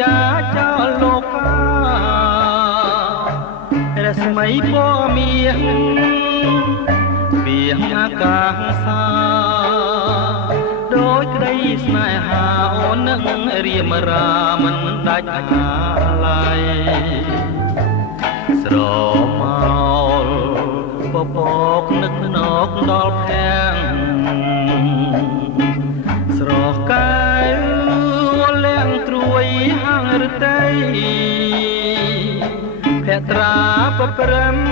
ចាចោលលោកការស្មីពមៀងវាអាកាសាដោយក្តីស្នេហាអូននឹងរៀមរាមិនដាច់អាឡ័យស្រមោលពពកនឹកណកដល់ភាំងស្រស់កែវលាងត្រួយហាងរតីភក្ត្រាប្រព្រឹម